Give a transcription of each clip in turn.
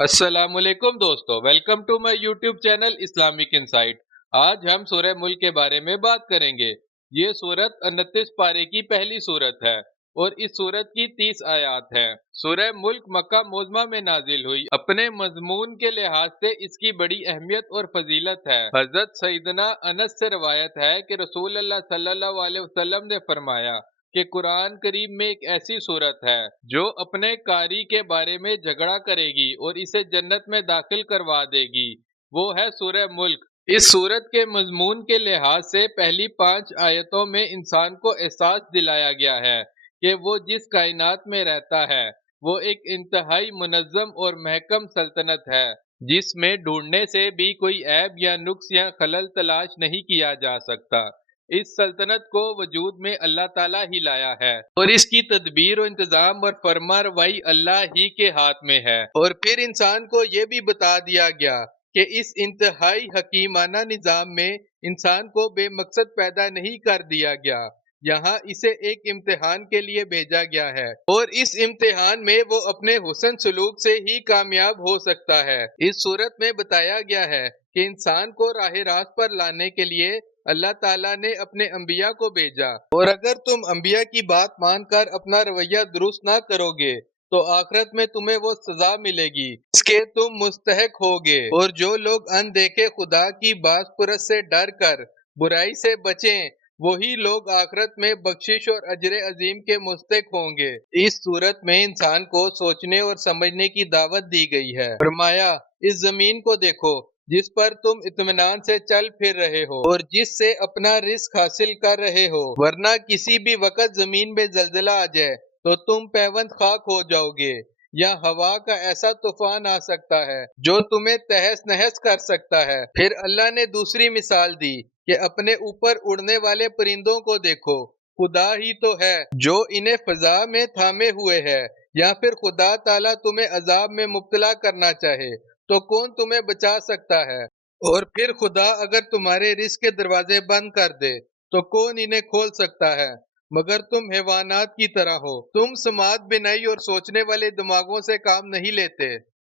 अस्सलामुअलैकुम दोस्तों, welcome to my YouTube channel Islamic Insight. आज हम सूरह मुल्क के बारे में बात करेंगे। ये सूरत 29 पारे की पहली सूरत है और इस सूरत की 30 आयत है। सूरह मुल्क मक्का मुअज़्ज़मा में नाजिल हुई। अपने मजमून के लिहाज से इसकी बड़ी अहमियत और फजीलत है। हजरत सईदना अनस से रवायत है कि रसूल अल्लाह सल्लल्लाहु अलैहि वसल्लम ने फरमाया कि कुरान करीम में एक ऐसी सूरत है जो अपने कारी के बारे में झगड़ा करेगी और इसे जन्नत में दाखिल करवा देगी। वो है सूरह मुल्क। इस सूरत के मजमून के लिहाज से पहली 5 आयतों में इंसान को एहसास दिलाया गया है कि वो जिस कायनात में रहता है वो एक इंतहाई मुनज़्ज़म और महकम सल्तनत है, जिसमें ढूंढने से भी कोई ऐब या नुक्स या खलल तलाश नहीं किया जा सकता। इस सल्तनत को वजूद में अल्लाह ताला ही लाया है और इसकी तदबीर और इंतजाम और फरमारवाई अल्लाह ही के हाथ में है। और फिर इंसान को ये भी बता दिया गया कि इस इंतहाई हकीमाना निजाम में इंसान को बेमकसद पैदा नहीं कर दिया गया, यहाँ इसे एक इम्तिहान के लिए भेजा गया है और इस इम्तिहान में वो अपने हुस्न सलूक से ही कामयाब हो सकता है। इस सूरत में बताया गया है कि इंसान को राह रास्त पर लाने के लिए अल्लाह ताला ने अपने अंबिया को भेजा, और अगर तुम अंबिया की बात मानकर अपना रवैया दुरुस्त ना करोगे तो आखिरत में तुम्हें वो सजा मिलेगी इसके तुम मुस्तहक होगे। और जो लोग अनदेखे खुदा की बात पुरस से डर कर बुराई से बचें, वही लोग आखिरत में बख्शिश और अजर अजीम के मुस्तहक होंगे। इस सूरत में इंसान को सोचने और समझने की दावत दी गई है। फरमाया, इस जमीन को देखो जिस पर तुम इत्मीनान से चल फिर रहे हो और जिससे अपना रिस्क हासिल कर रहे हो, वरना किसी भी वक्त जमीन में जल्जला आ जाए तो तुम पैवंद खाक हो जाओगे, या हवा का ऐसा तूफान आ सकता है जो तुम्हें तहस नहस कर सकता है। फिर अल्लाह ने दूसरी मिसाल दी कि अपने ऊपर उड़ने वाले परिंदों को देखो, खुदा ही तो है जो इन्हें फजा में थामे हुए है, या फिर खुदा ताला तुम्हें अजाब में मुब्तला करना चाहे तो कौन तुम्हें बचा सकता है। और फिर खुदा अगर तुम्हारे रिस्क के दरवाजे बंद कर दे तो कौन इन्हें खोल सकता है, मगर तुम हैवानात की तरह हो। तुम समात बिनाई और सोचने वाले दिमागों से काम नहीं लेते,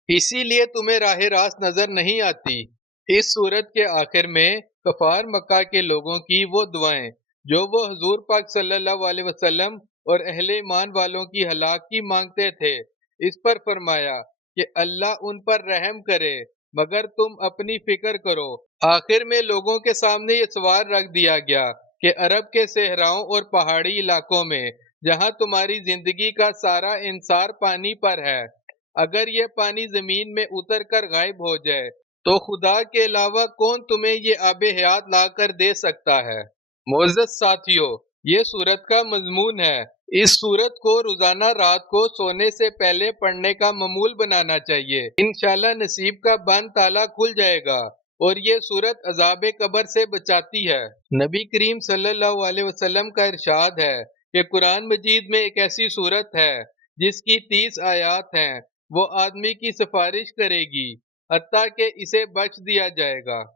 इसीलिए तुम्हें राह रास्त नजर नहीं आती। इस सूरत के आखिर में कफार मक्का के लोगों की वो दुआएं जो वो हुजूर पाक सल्लल्लाहु अलैहि वसल्लम और अहले ईमान वालों की हलाकी मांगते थे, इस पर फरमाया कि अल्लाह उन पर रहम करे, मगर तुम अपनी फिक्र करो। आखिर में लोगों के सामने ये सवाल रख दिया गया कि अरब के सहराओं और पहाड़ी इलाकों में जहां तुम्हारी जिंदगी का सारा इंसार पानी पर है, अगर ये पानी जमीन में उतर कर गायब हो जाए तो खुदा के अलावा कौन तुम्हें ये आबे हयात ला कर दे सकता है। मोअज़्ज़ज़ साथियों, ये सूरत का मजमून है। इस सूरत को रोजाना रात को सोने से पहले पढ़ने का मामूल बनाना चाहिए। इंशाल्लाह नसीब का बंद ताला खुल जाएगा और ये सूरत अजाब कब्र से बचाती है। नबी करीम सल्लल्लाहु अलैहि वसल्लम का इरशाद है कि कुरान मजीद में एक ऐसी सूरत है जिसकी 30 आयत हैं, वो आदमी की सिफारिश करेगी हत्ता कि इसे बख्श दिया जाएगा।